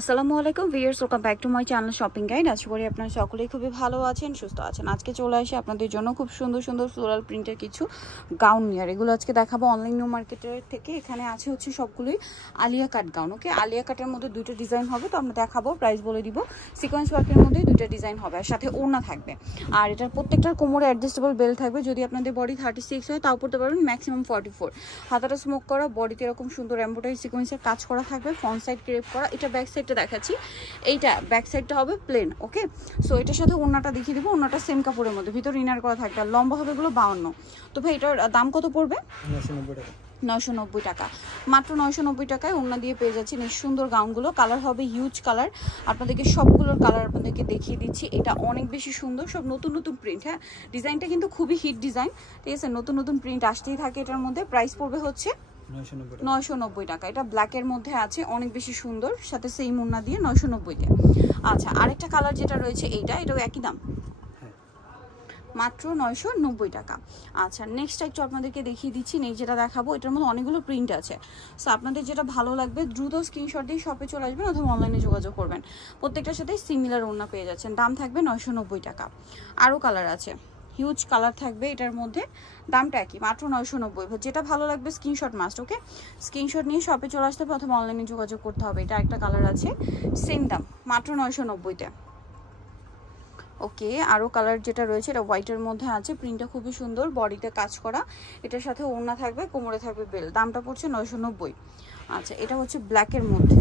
আসসালামু আলাইকুম viewers, welcome back to my channel shopping guide. আশা করি আপনারা সকলেই খুবই ভালো আছেন, সুস্থ আছেন। আজকে চলে আসি আপনাদের জন্য খুব সুন্দর সুন্দর ফ্লোরাল প্রিন্টের কিছু গাউন নিয়ে। এগুলো আজকে দেখাবো অনলাইন নিউ মার্কেটের থেকে। এখানে আছে হচ্ছে সবগুলোই আলিয়া কাট গাউন। ওকে, আলিয়া কাটের মধ্যে দুইটা ডিজাইন হবে, তো আমরা দেখাবো, প্রাইস বলে দিব। সিকোয়েন্স ওয়ার্কের মধ্যে দুইটা ডিজাইন হবে, আর সাথে ওড়না থাকবে। আর এটার প্রত্যেকটার কোমরে অ্যাডজাস্টেবল বেল্ট থাকবে। যদি আপনাদের বডি 36 হয় তাও পড়তে পারবেন, ম্যাক্সিমাম 44। হাতাটা স্মোক করা, বডিতে এরকম সুন্দর এমব্রয়ডারি সিকোয়েন্সের কাজ করা থাকবে, ফ্রন্ট সাইড ক্রেপ করা। এটা ব্যাক সাইডটা দেখাচ্ছি, এইটা ব্যাক সাইডটা হবে প্লেন। ওকে, সো এটার সাথে ওড়নাটা দেখিয়ে দিব। ওড়নাটা সেম কাপড়ের মধ্যে, ভিতর ইনার করা থাকবে, আর লম্বা হবে এগুলো 52। তো ভাই এটার দাম কত পড়বে? 990 টাকা, মাত্র 990 টাকায় ওড়না দিয়ে পেয়ে যাচ্ছি এই সুন্দর গাউনগুলো। কালার হবে হিউজ কালার, আপনাদেরকে সবগুলোর কালার আপনাদেরকে দেখিয়ে দিচ্ছি। এটা অনেক বেশি সুন্দর, সব নতুন নতুন প্রিন্ট। হ্যাঁ, ডিজাইনটা কিন্তু খুবই হিট ডিজাইন, ঠিক আছে? নতুন নতুন প্রিন্ট আসতেই থাকে এটার মধ্যে। প্রাইস পড়বে হচ্ছে 990 টাকা। এটা ব্ল্যাকের মধ্যে আছে, অনেক বেশি সুন্দর, সাথে সেই ওড়না দিয়ে 990-তে। আচ্ছা, আরেকটা কালার যেটা রয়েছে এটাও একই দাম, মাত্র 990 টাকা। আচ্ছা, নেক্সট একটু আপনাদেরকে দেখিয়ে দিচ্ছি। নেক্সট যেটা দেখাবো, এটার মধ্যে অনেকগুলো প্রিন্ট আছে। সো আপনাদের যেটা ভালো লাগবে দ্রুত স্ক্রিনশট দিয়ে শপে চলে আসবেন অথবা অনলাইনে যোগাযোগ করবেন। প্রত্যেকটার সাথে সিমিলার ওড়না পেয়ে যাচ্ছেন। দাম থাকবে 990 টাকা। আরও কালার আছে, হিউজ কালার থাকবে এটার মধ্যে, দামটা একই, মাত্র 990। যেটা ভালো লাগবে স্ক্রিনশট মাস্ট। ওকে, স্ক্রিনশট নিয়ে শপে চলে আসতে হবে অথবা অনলাইনে যোগাযোগ করতে হবে। এটা একটা কালার আছে, সেম দাম, মাত্র 990-তে। ওকে, আরও কালার যেটা রয়েছে এটা হোয়াইটের মধ্যে আছে, প্রিন্টটা খুবই সুন্দর, বডিতে কাজ করা। এটার সাথে ওড়না থাকবে, কোমরে থাকবে বেল। দামটা পড়ছে 990। আচ্ছা, এটা হচ্ছে ব্ল্যাকের মধ্যে।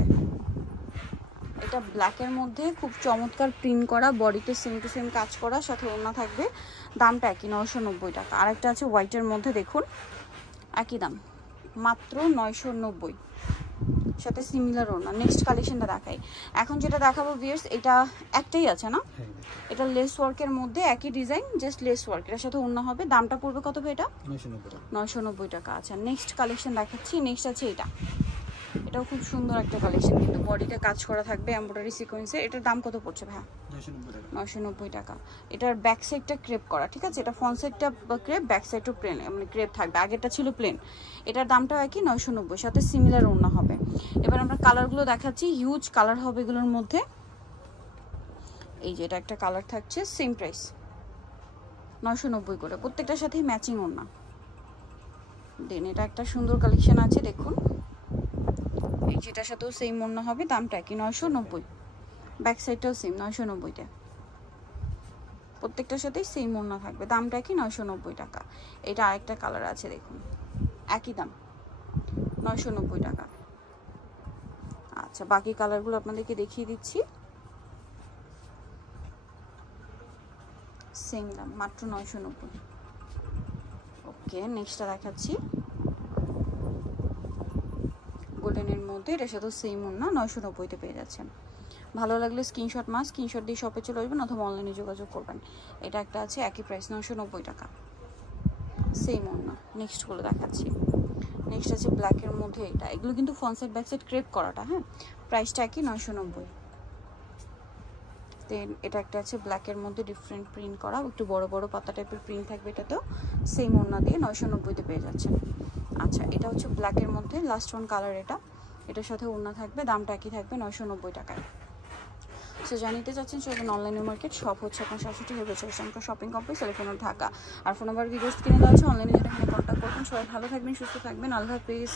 এটা ব্ল্যাকের মধ্যে খুব চমৎকার প্রিন্ট করা, বডিতে সেম টু সেম কাজ করা, সাথে ওড়না থাকবে। দামটা একই, 990 টাকা। আরেকটা আছে হোয়াইটের মধ্যে, দেখুন একই দাম, মাত্র 990, সাথে সিমিলার ওড়না। নেক্সট কালেকশনটা দেখাই। এখন যেটা দেখাবো ভিউয়ার্স, এটা একটাই আছে না? এটা লেস ওয়ার্কের মধ্যে একই ডিজাইন, জাস্ট লেস ওয়ার্ক, এটার সাথে ওড়না হবে। দামটা পড়বে কত ভাই? এটা 990 টাকা। আচ্ছা, নেক্সট কালেকশন দেখাচ্ছি। নেক্সট আছে এটাও খুব সুন্দর একটা কালেকশন, কিন্তু বডিতে কাজ করা থাকবে এমব্রয়ডারি সিকোয়েন্সে। এটার দাম কত পড়ছে ভাই? 990 টাকা। এটার ব্যাক সাইডটা ক্রেপ করা, ঠিক আছে? এটা ফ্রন্ট সাইডটা ক্রেপ, ব্যাক সাইডটাও প্লেন, মানে ক্রেপ থাকবে। আগেরটা ছিল প্লেন। এটার দামটাও একই, 990, সাথে সিমিলার ওড়না হবে। এবার আমরা কালারগুলো দেখাচ্ছি, হিউজ কালার হবে এগুলোর মধ্যে। এই যে এটা একটা কালার থাকছে, সেম প্রাইস 990 করে, প্রত্যেকটার সাথেই ম্যাচিং ওড়না। দেন এটা একটা সুন্দর কালেকশন আছে, দেখুন এই যেটার সাথেও সেম ওড়না হবে, দামটা কি 990। ব্যাক সাইডটাও সেম 990-তে, প্রত্যেকটার সাথেই সেম ওড়না থাকবে। দামটা কি 990 টাকা। এটা আরেকটা কালার আছে, দেখুন একই দাম, 990 টাকা। আচ্ছা, বাকি কালারগুলো আপনাদেরকে দেখিয়ে দিচ্ছি, সেম দাম, মাত্র 990। ওকে, নেক্সটটা দেখাচ্ছি গোল্ডেনের মধ্যে, এটার সাথে সেম ওড়না, 990-তে পেয়ে যাচ্ছেন। ভালো লাগলে স্ক্রিনশট স্ক্রিনশট দিয়ে শপে চলে আসবেন অথবা অনলাইনে যোগাযোগ করবেন। এটা একটা আছে, একই প্রাইস, 990 টাকা, সেম ওড়না। নেক্সটগুলো দেখাচ্ছি। নেক্সট আছে ব্ল্যাকের মধ্যে, এগুলো কিন্তু front side back side crepe করাটা। হ্যাঁ, প্রাইসটা একই, 990। দেন এটা একটা আছে ব্ল্যাকের মধ্যে, ডিফারেন্ট প্রিন্ট করা, একটু বড় বড় পাতা টাইপের প্রিন্ট থাকবে। এটাতেও সেম ওড়না দিয়ে 990-তে পেয়ে যাচ্ছেন। আচ্ছা, এটা হচ্ছে ব্ল্যাকের মধ্যে লাস্ট ওয়ান কালার। এটার সাথে ওড়না থাকবে, দামটা একই থাকবে, 990 টাকায়। সো জানিতে চাচ্ছেন চলবেন অনলাইনে মার্কেট, শপ হচ্ছে আপনার 67 হেলবে চৌরাস্তা শপিং কমপ্লেক্স, টেলিফোন ঢাকা। আর ফোন নাম্বার ভিডিও স্ক্রিনে দেওয়া আছে, অনলাইনে যেটা এখানে কন্ট্যাক্ট করবেন। সবাই ভালো থাকবেন, সুস্থ থাকবেন, আল্লাহ হাফেজ।